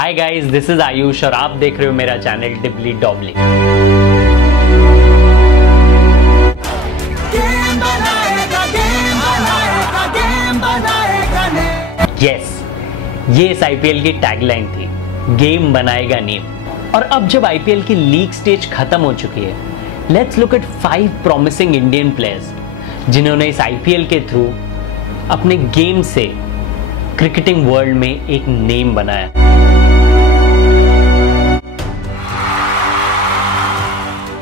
Hi guys, this is Ayush और आप देख रहे हो मेरा चैनल डिबली डॉबली। यस, ये इस आईपीएल की टैगलाइन थी, गेम बनाएगा नेम। और अब जब आईपीएल की लीग स्टेज खत्म हो चुकी है, let's look at 5 promising Indian players जिन्होंने इस आईपीएल के थ्रू अपने गेम से क्रिकेटिंग वर्ल्ड में एक नेम बनाया।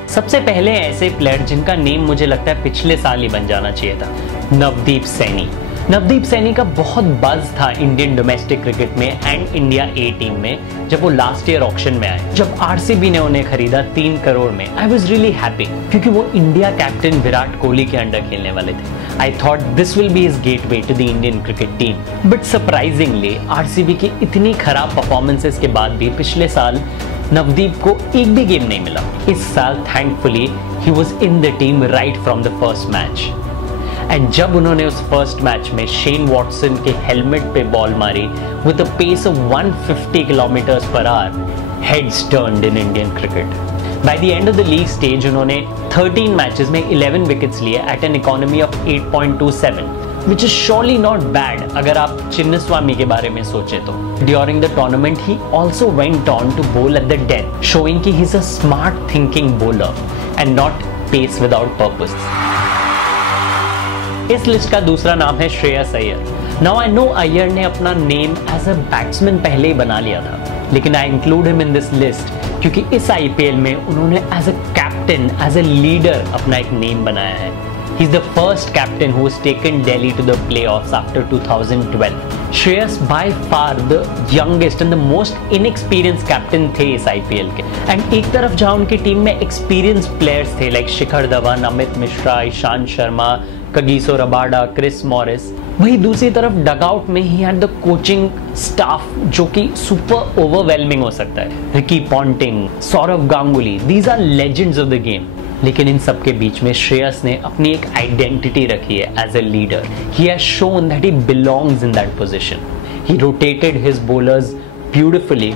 सबसे पहले ऐसे प्लेयर जिनका नेम मुझे लगता है पिछले साल ही बन जाना चाहिए था, नवदीप सैनी। नवदीप सैनी का बहुत बज़ था इंडियन डोमेस्टिक क्रिकेट में एंड इंडिया ए टीम में जब वो लास्ट ईयर ऑक्शन में आए। जब आरसीबी ने उन्हें खरीदा 3 करोड़ में, आई वॉज रियली हैप्पी क्योंकि वो इंडिया कैप्टन विराट कोहली के अंडर खेलने वाले थे। I thought this will be his gateway to the Indian cricket team. But surprisingly RCB की इतनी खराब परफॉर्मेंसेस के बाद भी पिछले साल नवदीप को एक भी गेम नहीं मिला। इस साल thankfully he was in the team right from the first match. And जब उन्होंने उस फर्स्ट मैच में शेन वॉटसन के हेलमेट पे बॉल मारी with a pace of 150 kilometres per hour, heads turned in Indian cricket. By the end of the league stage उन्होंने 13 matches में 11 wickets लिए at an economy of 8.27, which is surely not bad अगर आप चिन्नस्वामी के बारे में सोचे तो। During the tournament he also went on to bowl at the death, showing कि he's a smart thinking bowler and not pace without purpose। इस list का दूसरा नाम है Shreyas Iyer. Now I know Iyer ने अपना नेम एज अ बैट्समैन पहले ही बना लिया था, लेकिन I include him in this list क्योंकि इस आईपीएल में उन्होंने as a captain, as a leader अपना एक नेम बनाया है। He's the first captain who has taken Delhi to the playoffs after 2012. Shreyas by far the youngest and the most inexperienced captain थे इस IPL के। And एक तरफ जहाँ उनकी टीम में experienced players थे like Shikhar Dhawan, Amit Mishra, Ishant Sharma, Kagiso Rabada, Chris Morris, वही दूसरी तरफ डगआउट में ही had the coaching staff जो कि super overwhelming हो सकता है। Ricky Ponting, Sourav Ganguly, these are legends of the game। लेकिन इन सब के बीच में श्रेयस ने अपनी एक आइडेंटिटी रखी है as a leader. He has shown that he belongs in that position. He rotated his bowlers beautifully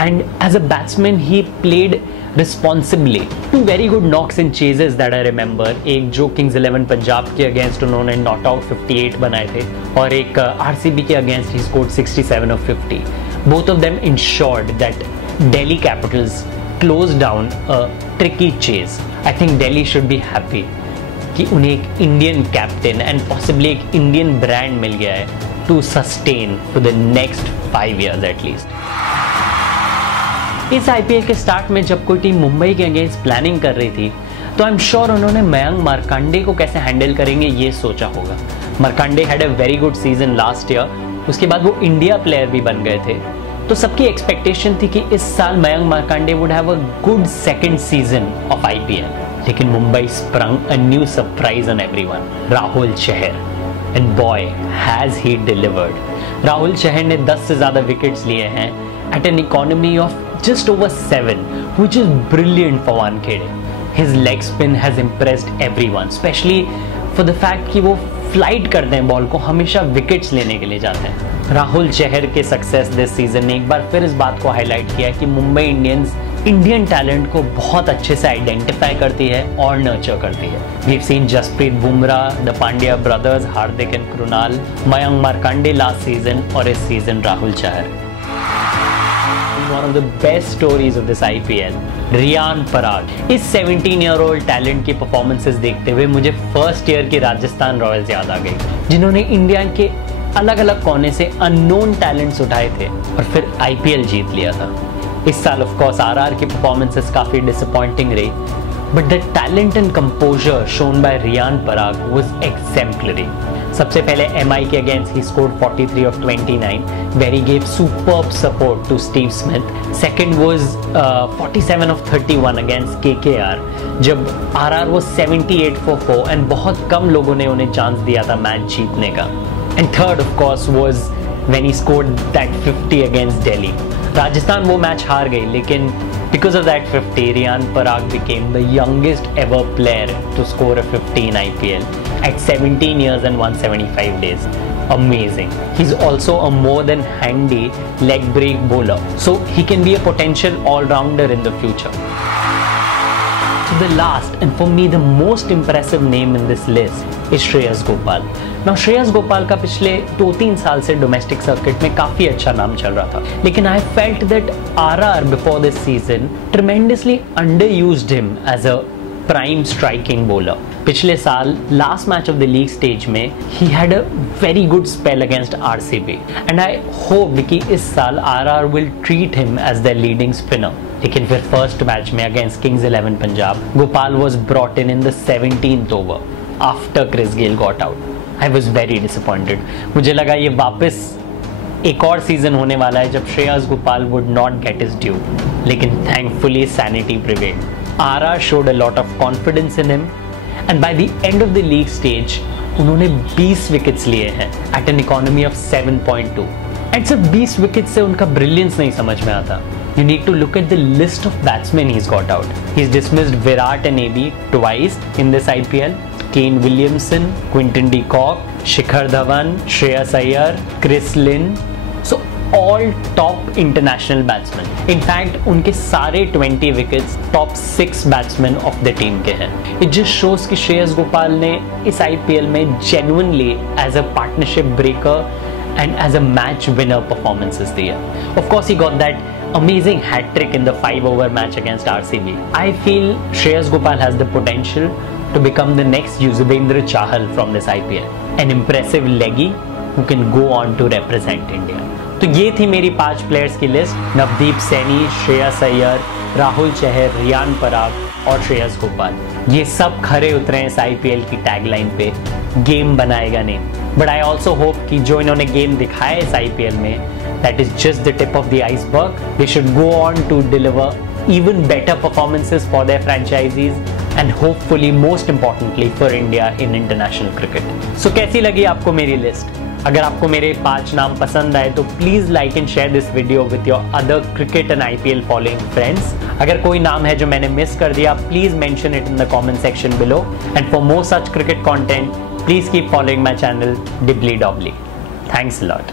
and as a batsman he played responsibly. 2 very good knocks in chases that I remember. एक जो Kings 11 Punjab के against उन्होंने not out 58 बनाए थे और एक RCB के against he scored 67 of 50। Both of them insured that Delhi Capitals closed down a tricky chase। I think Delhi should be happy कि उन्हें एक इंडियन कैप्टन एंड पॉसिबली एक इंडियन ब्रांड मिल गया है to sustain for the next 5 years at least. इस IPL के start में जब कोई टीम मुंबई के अगेंस्ट प्लानिंग कर रही थी तो आई एम श्योर उन्होंने मयंक मार्कंडे को कैसे हैंडल करेंगे ये सोचा होगा। Markande had a very good season last year, उसके बाद वो इंडिया प्लेयर भी बन गए थे, तो सबकी एक्सपेक्टेशन थी कि इस साल Mayank Markande would have a good second season of IPL. लेकिन Mumbai sprung a new surprise on everyone, Rahul Chahar, and boy has he delivered. Rahul Chahar ने 10 से ज्यादा विकेट्स लिए हैं at an economy of just over 7, which is brilliant for Wankhede. His leg spin has impressed everyone, specially for the fact कि वो flight करते हैं ball को, हमेशा विकेट्स लेने के लिए जाते हैं। राहुल चहर के सक्सेस दिस सीजन ने एक बार फिर इस बात को हाईलाइट किया कि मुंबई इंडियंस इंडियन टैलेंट को बहुत अच्छे से आइडेंटिफाई करती है और नर्चर करती है। We have seen Jasprit Bumrah, the Pandya brothers, Hardik and Krunal, Mayank Markande last season और इस season Rahul Chahar. One of the best stories of this IPL, Riyan Parag. इस 17-year-old टैलेंट की परफॉर्मेंसेस देखते हुए मुझे फर्स्ट ईयर की राजस्थान रॉयल्स याद आ गई, जिन्होंने इंडिया के अलग अलग कोने से अननोन टैलेंट्स उठाए थे और फिर आईपीएल जीत लिया था। इस साल ऑफ कोर्स आरआर की परफॉर्मेंसेस काफी डिसअपॉइंटिंग रही, but the talent and composure shown by Riyan Parag was exemplary. सबसे पहले एमआई के against he scored 43 of 29 where he gave superb support to Steve Smith। Second was 47 of 31 against KKR जब RR was 78 for 4 and बहुत कम लोगों ने उन्हें chance दिया था मैच जीतने का। And third of course was when he scored that 50 against Delhi। Rajasthan वो मैच हार गई, लेकिन because of that 50, Riyan Parag became the youngest ever player to score a 50 in IPL at 17 years and 175 days। amazing. He's also a more than handy leg break bowler, so he can be a potential all-rounder in the future. So the last and for me the most impressive name in this list is Shreyas Gopal. Now Shreyas Gopal का पिछले 2-3 साल से domestic circuit में काफ़ी अच्छा नाम चल रहा था, लेकिन I felt that RR before this season tremendously underused him as a prime striking bowler. पिछले साल last match of the league stage में he had a very good spell against RCB and I hope कि इस साल RR will treat him as the leading spinner. लेकिन फिर first match में against kings 11 Punjab Gopal was brought in the 17th over after Chris Gayle got out. I was very disappointed. मुझे लगा ये वापस एक और सीजन होने वाला है जब Shreyas Gopal would not get his due, लेकिन thankfully sanity prevailed. RR showed a lot of confidence in him and by the end of the league stage उन्होंने 20 विकेट्स लिए हैं at an economy of 7.2 and सिर्फ 20 wicket से उनका brilliance नहीं समझ में आता. You need to look at the list of batsmen he's got out. He's dismissed Virat and AB twice in this IPL. Kane Williamson, Quinton de Kock, Shikhar Dhawan, Shreyas Iyer, Chris Lynn. So all top international batsmen. In fact, उनके सारे 20 wickets top 6 batsman of the team के हैं. It just shows कि श्रेयस गोपाल ने इस IPL में genuinely as a partnership breaker and as a match winner performances दिया. Of course, he got that amazing hat trick in the 5-over match against RCB. I feel Shreyas Gopal has the potential to become the next Yuzvendra Chahal from this IPL. An impressive leggy who can go on to represent India. तो ये थी मेरी 5 players की list. Navdeep Saini, Shreyas Iyer, Rahul Chahar, Riyan Parag और श्रेयस गोपाल. ये सब खरे उतरे इस IPL की टैगलाइन पे, गेम बनाएगा name. But I also hope कि जो इन्होंने गेम दिखाया इस IPL में, that is just the tip of the iceberg. They should go on to deliver even better performances for their franchisees and hopefully most importantly for India in international cricket. So कैसी लगी आपको मेरी list? अगर आपको मेरे 5 नाम पसंद आए तो please like and share this video with your other cricket and IPL following friends. अगर कोई नाम है जो मैंने मिस कर दिया, please mention it in the comment section below. And for more such cricket content please keep following my channel Dibbly Dobbly. Thanks a lot.